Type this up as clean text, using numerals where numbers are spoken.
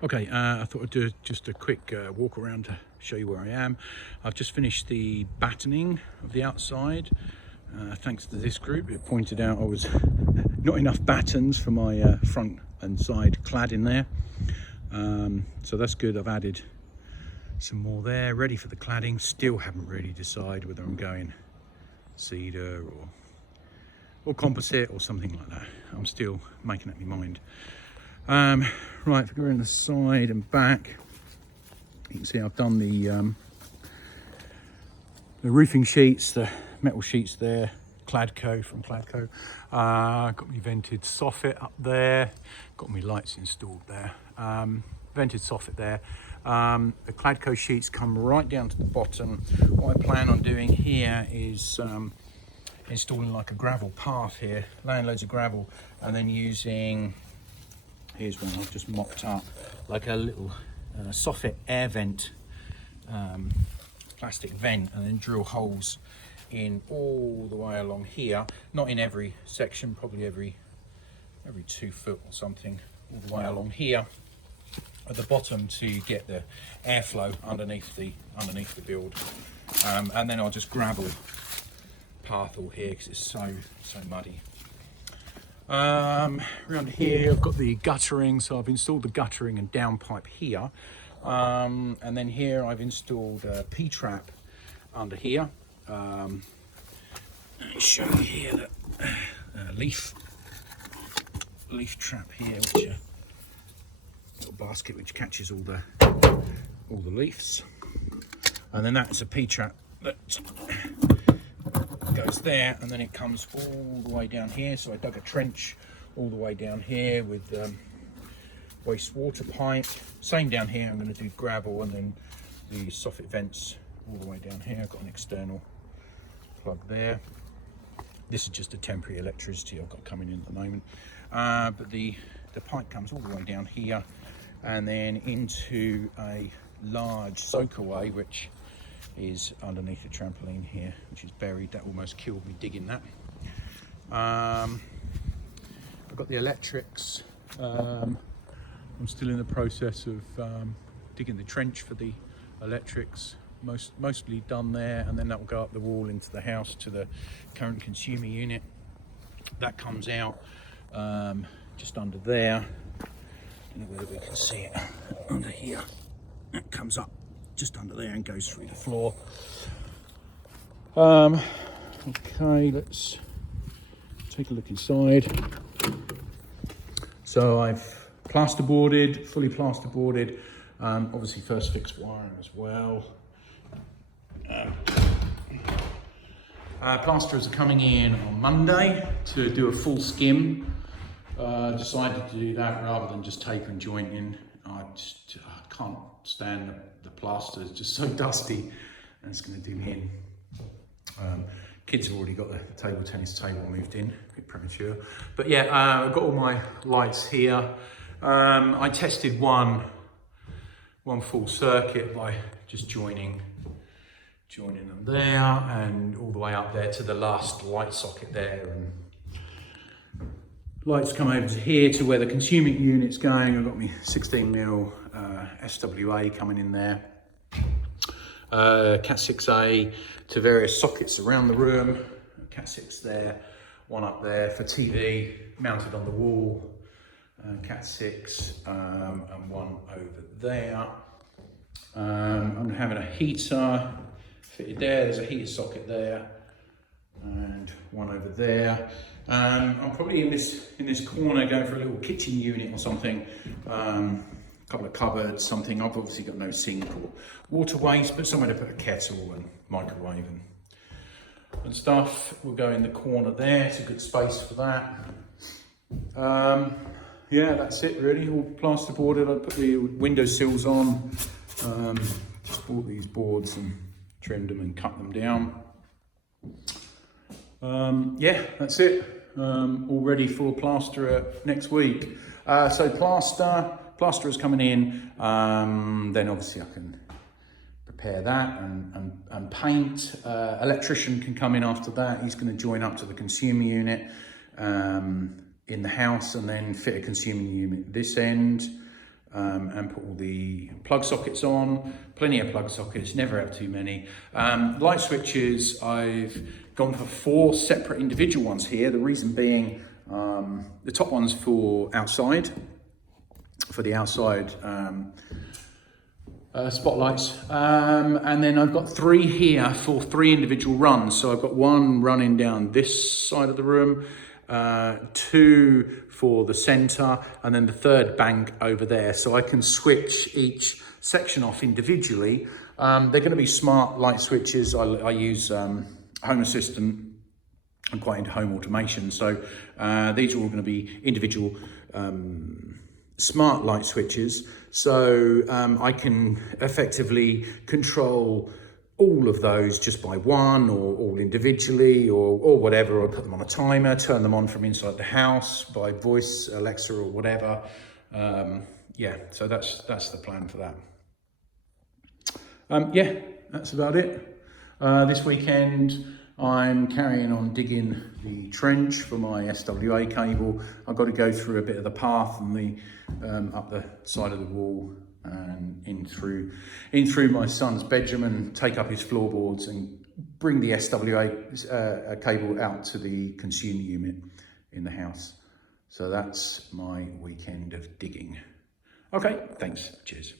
Okay, I thought I'd do just a quick walk around to show you where I am. I've just finished the battening of the outside. Thanks to this group, it pointed out I was not enough battens for my front and side cladding there. So that's good. I've added some more there, ready for the cladding. Still haven't really decided whether I'm going cedar or composite or something like that. I'm still making up my mind. Right, if we go in the side and back, you can see I've done the roofing sheets, the metal sheets there, Cladco from Cladco. Got my vented soffit up there, got my lights installed there. Vented soffit there. The Cladco sheets come right down to the bottom. What I plan on doing here is installing like a gravel path here, laying loads of gravel, and then using, here's one I've just mopped up, like a little soffit air vent, plastic vent, and then drill holes in all the way along here. Not in every section, probably every 2 foot or something, all the way along here at the bottom to get the airflow underneath the build. And then I'll just gravel path all here because it's so muddy. Around here I've got the guttering, so I've installed the guttering and downpipe here, and then here I've installed a P-trap under here. Let me show you here that leaf trap here, which a little basket which catches all the leaves, and then that is a P-trap that goes there, and then it comes all the way down here. So I dug a trench all the way down here with wastewater pipe. Same down here, I'm going to do gravel, and then the soffit vents all the way down here. I've got an external plug there. This is just a temporary electricity I've got coming in at the moment. But the pipe comes all the way down here and then into a large soakaway, which is underneath the trampoline here, which is buried. That almost killed me digging that. I've got the electrics. I'm still in the process of digging the trench for the electrics. Mostly done there, and then that will go up the wall into the house to the current consumer unit. That comes out just under there. I don't know whether we can see it under here. It comes up just under there and goes through the floor. Okay, let's take a look inside. So I've fully plasterboarded. Obviously first fixed wiring as well. Plasterers are coming in on Monday to do a full skim. Decided to do that rather than just tape and joint in. I can't stand the plaster, it's just so dusty, and it's going to do me in. Kids have already got the table tennis table moved in, a bit premature. But yeah, I've got all my lights here. I tested one full circuit by just joining them there and all the way up there to the last light socket there, and lights come over to here to where the consuming unit's going. I've got my 16mm SWA coming in there, Cat 6A to various sockets around the room, Cat 6 there, one up there for TV mounted on the wall, Cat 6, and one over there. I'm having a heater fitted there. There's a heater socket there and one over there. I'm probably in this corner going for a little kitchen unit or something. A couple of cupboards, something. I've obviously got no sink or water waste, but somewhere to put a kettle and microwave and stuff. We'll go in the corner there. It's a good space for that. Yeah, that's it really. All plasterboarded. I put the window sills on. Just bought these boards and trimmed them and cut them down. Yeah, that's it. All ready for plasterer next week. So plasterer's coming in. Then obviously I can prepare that and paint. Electrician can come in after that. He's going to join up to the consumer unit in the house and then fit a consumer unit this end. and put all the plug sockets on. Plenty of plug sockets, never have too many. Light switches, I've gone for 4 separate individual ones here. The reason being, the top one's for outside, for the outside spotlights, and then I've got 3 here for 3 individual runs. So I've got 1 running down this side of the room, 2 for the center, and then the 3rd bank over there. So I can switch each section off individually. They're going to be smart light switches. I use Home Assistant. I'm quite into home automation, so these are all going to be individual smart light switches. So I can effectively control all of those just by one, or all individually, or whatever, or put them on a timer, turn them on from inside the house by voice, Alexa or whatever. Yeah, so that's the plan for that. Yeah, that's about it. This weekend I'm carrying on digging the trench for my SWA cable. I've got to go through a bit of the path and the up the side of the wall and in through my son's bedroom and take up his floorboards and bring the SWA cable out to the consumer unit in the house. So that's my weekend of digging. Okay, thanks, cheers.